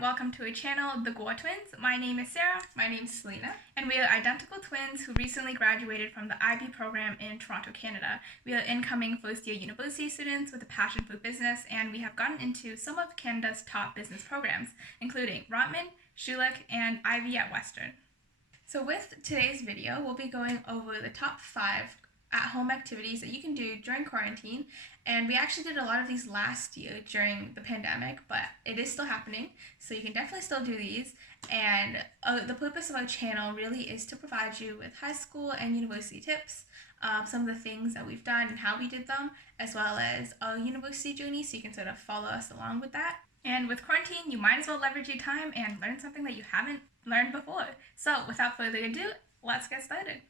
welcome to a channel, The Gore Twins. My name is Sarah. My name is Selena. And we are identical twins who recently graduated from the Ivey program in Toronto, Canada. We are incoming first-year university students with a passion for business, and we have gotten into some of Canada's top business programs, including Rotman, Schulich, and Ivey at Western. So with today's video, we'll be going over the top 5 at-home activities that you can do during quarantine, and we actually did a lot of these last year during the pandemic, but it is still happening, so you can definitely still do these. And the purpose of our channel really is to provide you with high school and university tips, some of the things that we've done and how we did them, as well as our university journey, so you can sort of follow us along with that. And with quarantine, you might as well leverage your time and learn something that you haven't learned before. So without further ado, let's get started.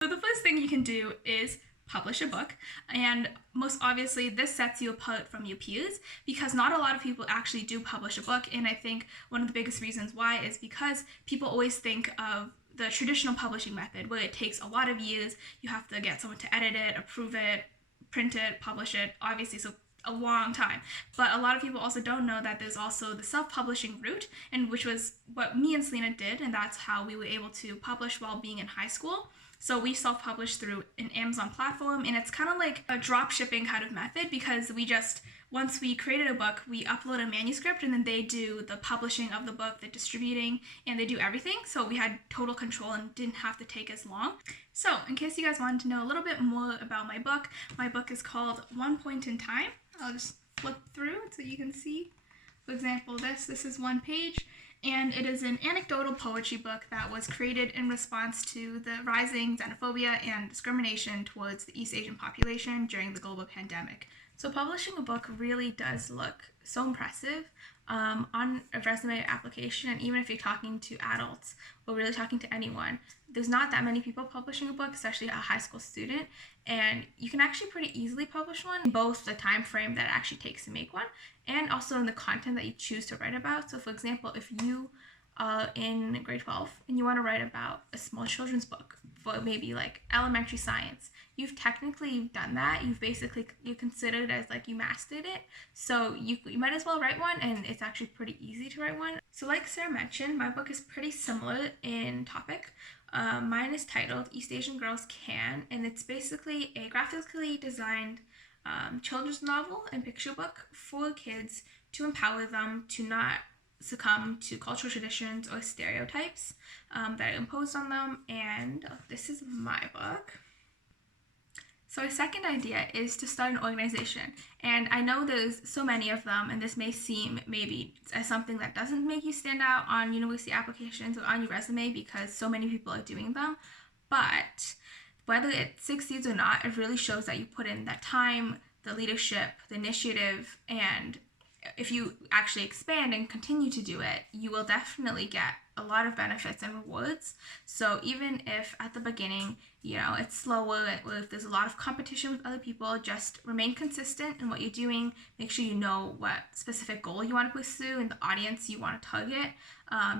So the first thing you can do is publish a book, and most obviously this sets you apart from your peers because not a lot of people actually do publish a book, and I think one of the biggest reasons why is because people always think of the traditional publishing method where it takes a lot of years. You have to get someone to edit it, approve it, print it, publish it, obviously, so a long time. But a lot of people also don't know that there's also the self-publishing route, and which was what me and Selena did, and that's how we were able to publish while being in high school. So we self-published through an Amazon platform, and it's kind of like a drop shipping kind of method because once we created a book, we upload a manuscript and then they do the publishing of the book, the distributing, and they do everything. So we had total control and didn't have to take as long. So in case you guys wanted to know a little bit more about my book is called One Point in Time. I'll just flip through so you can see. For example, this is one page. And it is an anecdotal poetry book that was created in response to the rising xenophobia and discrimination towards the East Asian population during the global pandemic. So publishing a book really does look so impressive on a resume application, and even if you're talking to adults or really talking to anyone, there's not that many people publishing a book, especially a high school student, and you can actually pretty easily publish one, both the time frame that it actually takes to make one and also in the content that you choose to write about. So for example, if you are in grade 12 and you want to write about a small children's book for maybe like elementary science, you've technically done that. You consider it as like you mastered it. So you might as well write one, and it's actually pretty easy to write one. So like Sarah mentioned, my book is pretty similar in topic. Mine is titled East Asian Girls Can, and it's basically a graphically designed children's novel and picture book for kids to empower them to not succumb to cultural traditions or stereotypes that are imposed on them. And this is my book. So a second idea is to start an organization, and I know there's so many of them, and this may seem maybe as something that doesn't make you stand out on university applications or on your resume because so many people are doing them, but whether it succeeds or not, it really shows that you put in that time, the leadership, the initiative, and if you actually expand and continue to do it, you will definitely get a lot of benefits and rewards. So even if at the beginning, it's slower, or if there's a lot of competition with other people, just remain consistent in what you're doing. Make sure you know what specific goal you want to pursue and the audience you want to target.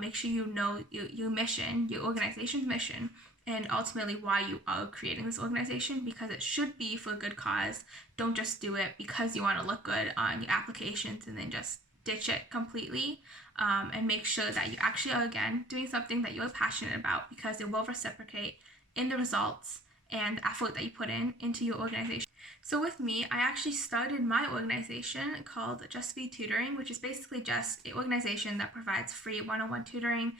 Make sure you know your mission, your organization's mission, and ultimately why you are creating this organization, because it should be for a good cause. Don't just do it because you want to look good on your applications and then just ditch it completely, and make sure that you actually are, again, doing something that you're passionate about, because it will reciprocate in the results and the effort that you put into your organization. So with me, I actually started my organization called Just Be Tutoring, which is basically just an organization that provides free one-on-one tutoring.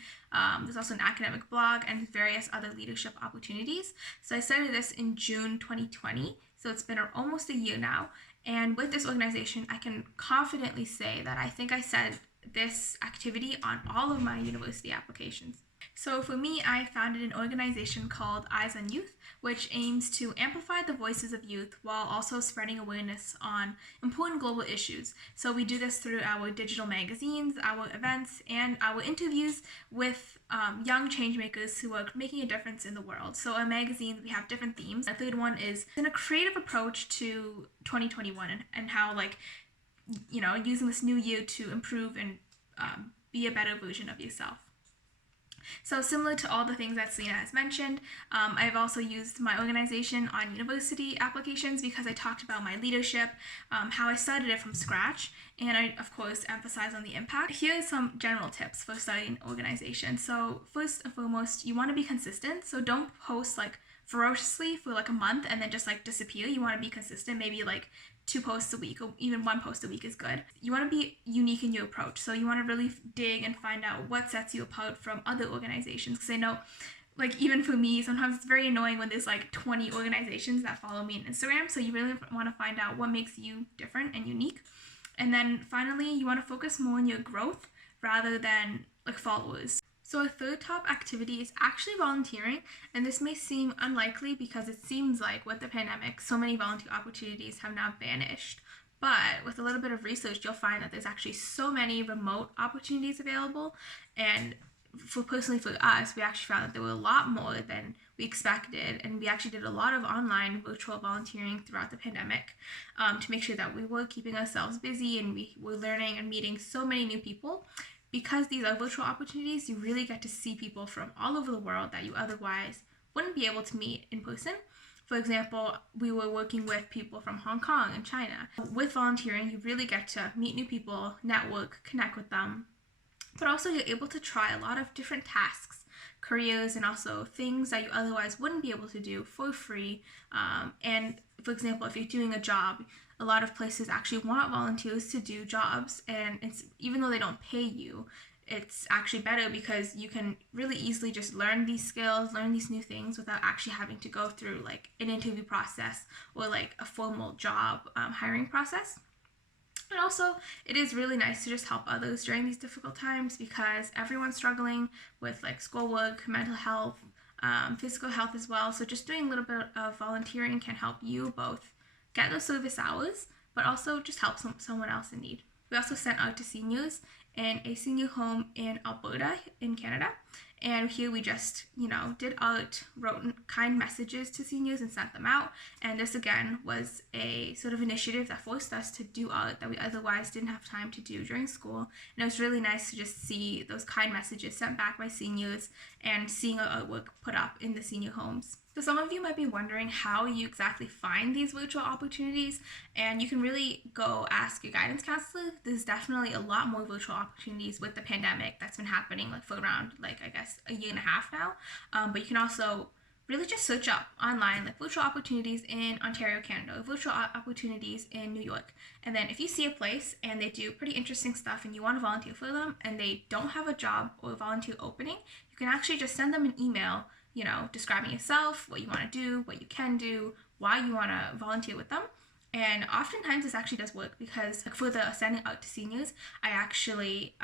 There's also an academic blog and various other leadership opportunities. So I started this in June 2020, so it's been almost a year now. And with this organization, I can confidently say that I think I said this activity on all of my university applications. So for me, I founded an organization called Eyes on Youth, which aims to amplify the voices of youth while also spreading awareness on important global issues. So we do this through our digital magazines, our events, and our interviews with young changemakers who are making a difference in the world. So our magazines, we have different themes. The third one is in a creative approach to 2021 and how, using this new year to improve and be a better version of yourself. So similar to all the things that Selena has mentioned, I've also used my organization on university applications because I talked about my leadership, how I started it from scratch, and I, of course, emphasize on the impact. Here are some general tips for starting an organization. So first and foremost, you want to be consistent. So don't post like ferociously for like a month and then just like disappear. You want to be consistent, maybe like 2 posts a week or even 1 post a week is good. You want to be unique in your approach. So you want to really dig and find out what sets you apart from other organizations. Because I know, like, even for me, sometimes it's very annoying when there's like 20 organizations that follow me on Instagram. So you really want to find out what makes you different and unique. And then finally, you want to focus more on your growth rather than like followers. So a third top activity is actually volunteering, and this may seem unlikely because it seems like with the pandemic, so many volunteer opportunities have now vanished. But with a little bit of research, you'll find that there's actually so many remote opportunities available, and personally for us, we actually found that there were a lot more than we expected, and we actually did a lot of online virtual volunteering throughout the pandemic to make sure that we were keeping ourselves busy and we were learning and meeting so many new people. Because these are virtual opportunities, you really get to see people from all over the world that you otherwise wouldn't be able to meet in person. For example, we were working with people from Hong Kong and China. With volunteering, you really get to meet new people, network, connect with them, but also you're able to try a lot of different tasks, careers, and also things that you otherwise wouldn't be able to do for free. And for example, if you're doing a job, a lot of places actually want volunteers to do jobs, and it's even though they don't pay you, it's actually better because you can really easily just learn these skills, learn these new things without actually having to go through like an interview process or like a formal job hiring process. And also, it is really nice to just help others during these difficult times because everyone's struggling with like schoolwork, mental health, physical health as well. So just doing a little bit of volunteering can help you both get those service hours, but also just help someone else in need. We also sent out to seniors in a senior home in Alberta in Canada. And here we just, did art, wrote kind messages to seniors and sent them out. And this again was a sort of initiative that forced us to do art that we otherwise didn't have time to do during school. And it was really nice to just see those kind messages sent back by seniors and seeing our artwork put up in the senior homes. So some of you might be wondering how you exactly find these virtual opportunities, and you can really go ask your guidance counselor. There's definitely a lot more virtual opportunities with the pandemic that's been happening for around I guess a year and a half now. But you can also really just search up online virtual opportunities in Ontario, Canada, virtual opportunities in New York. And then if you see a place and they do pretty interesting stuff and you want to volunteer for them and they don't have a job or a volunteer opening, you can actually just send them an email describing yourself, what you want to do, what you can do, why you want to volunteer with them. And oftentimes this actually does work because for the sending out to seniors, I actually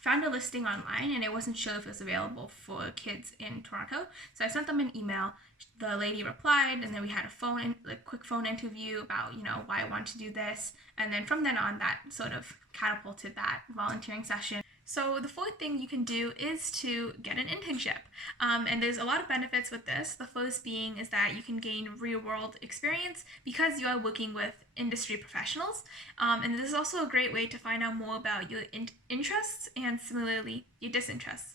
found a listing online and I wasn't sure if it was available for kids in Toronto. So I sent them an email. The lady replied, and then we had a quick phone interview about, why I wanted to do this. And then from then on, that sort of catapulted that volunteering session. So the fourth thing you can do is to get an internship. And there's a lot of benefits with this. The first being is that you can gain real-world experience because you are working with industry professionals. And this is also a great way to find out more about your interests and similarly your disinterests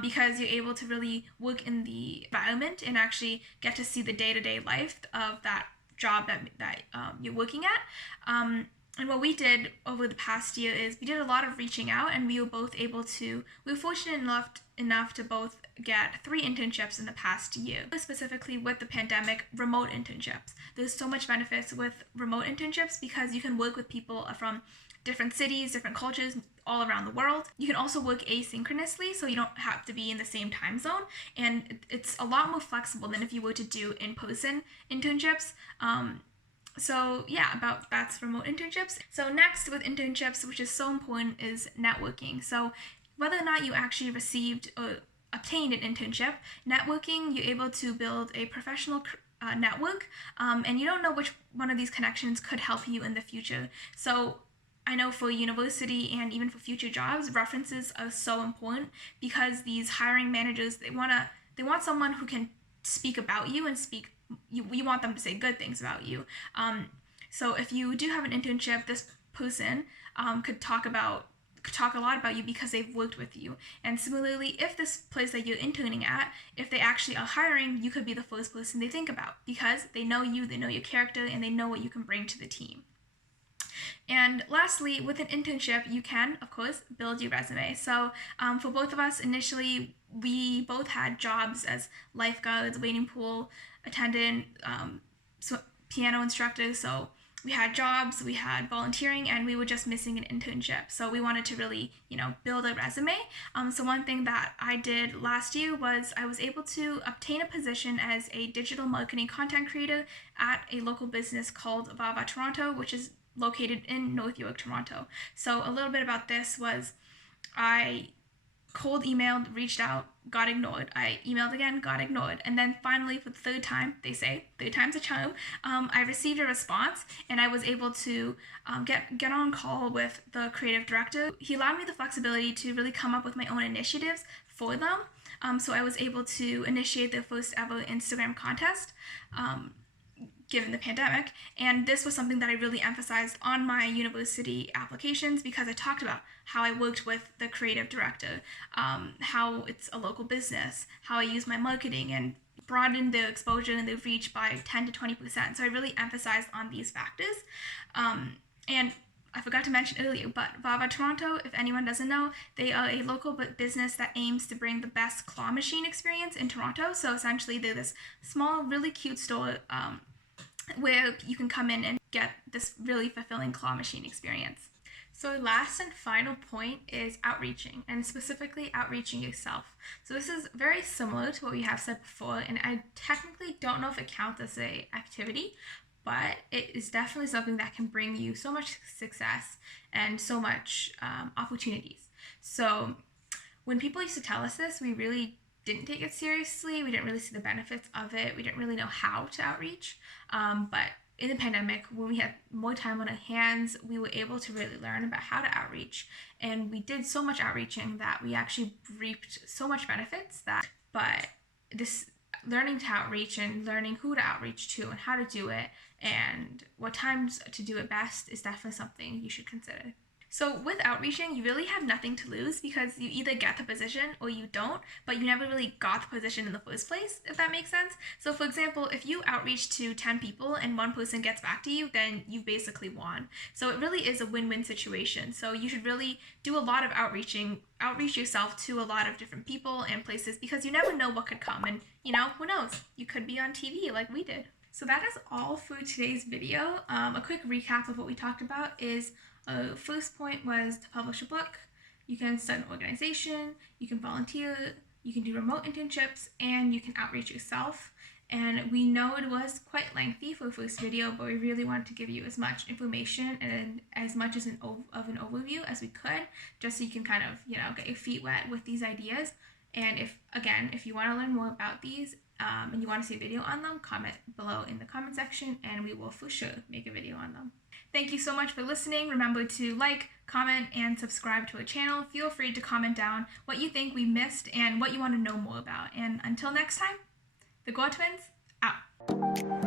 because you're able to really work in the environment and actually get to see the day-to-day life of that job that you're working at. And what we did over the past year is we did a lot of reaching out, and we were fortunate enough to both get 3 internships in the past year. Specifically with the pandemic, remote internships. There's so much benefits with remote internships because you can work with people from different cities, different cultures, all around the world. You can also work asynchronously, so you don't have to be in the same time zone, and it's a lot more flexible than if you were to do in-person internships. So yeah, that's remote internships. So next with internships, which is so important, is networking. So whether or not you actually received or obtained an internship, networking, you're able to build a professional network, and you don't know which one of these connections could help you in the future. So I know for university and even for future jobs, references are so important because these hiring managers, they want someone who can speak about you and you want them to say good things about you. So if you do have an internship, this person could talk about talk a lot about you because they've worked with you. And similarly, if this place that you're interning at, if they actually are hiring, you could be the first person they think about because they know you, they know your character, and they know what you can bring to the team. And lastly, with an internship, you can, of course, build your resume. So for both of us, initially, we both had jobs as lifeguards, waiting pool attendant, piano instructors. So we had jobs, we had volunteering, and we were just missing an internship. So we wanted to really, build a resume. So one thing that I did last year was I was able to obtain a position as a digital marketing content creator at a local business called Vava Toronto, which is located in North York, Toronto. So a little bit about this was I cold emailed, reached out, got ignored. I emailed again, got ignored. And then finally, for the third time, they say, third time's a charm, I received a response and I was able to get on call with the creative director. He allowed me the flexibility to really come up with my own initiatives for them. So I was able to initiate their first ever Instagram contest. Given the pandemic, and this was something that I really emphasized on my university applications because I talked about how I worked with the creative director, how it's a local business, how I use my marketing and broadened their exposure and their reach by 10 to 20%. So I really emphasized on these factors. And I forgot to mention earlier, but Vava Toronto, if anyone doesn't know, they are a local business that aims to bring the best claw machine experience in Toronto. So essentially, they're this small, really cute store where you can come in and get this really fulfilling claw machine experience. So last and final point is outreaching, and specifically outreaching yourself. So this is very similar to what we have said before, and I technically don't know if it counts as an activity, but it is definitely something that can bring you so much success and so much opportunities. So when people used to tell us this, we really didn't take it seriously. We didn't really see the benefits of it. We didn't really know how to outreach. But in the pandemic, when we had more time on our hands, we were able to really learn about how to outreach. And we did so much outreaching that we actually reaped so much benefits but this learning to outreach and learning who to outreach to and how to do it and what times to do it best is definitely something you should consider. So with outreaching, you really have nothing to lose because you either get the position or you don't, but you never really got the position in the first place, if that makes sense. So for example, if you outreach to 10 people and one person gets back to you, then you basically won. So it really is a win-win situation. So you should really do a lot of outreach yourself to a lot of different people and places because you never know what could come. And who knows? You could be on TV like we did. So that is all for today's video. A quick recap of what we talked about is first point was to publish a book. You can start an organization, you can volunteer, you can do remote internships, and you can outreach yourself. And we know it was quite lengthy for the first video, but we really wanted to give you as much information and as much as an overview as we could, just so you can kind of, get your feet wet with these ideas. And if you want to learn more about these and you want to see a video on them, comment below in the comment section and we will for sure make a video on them. Thank you so much for listening. Remember to like, comment, and subscribe to our channel. Feel free to comment down what you think we missed and what you want to know more about. And until next time, the Go Twins out.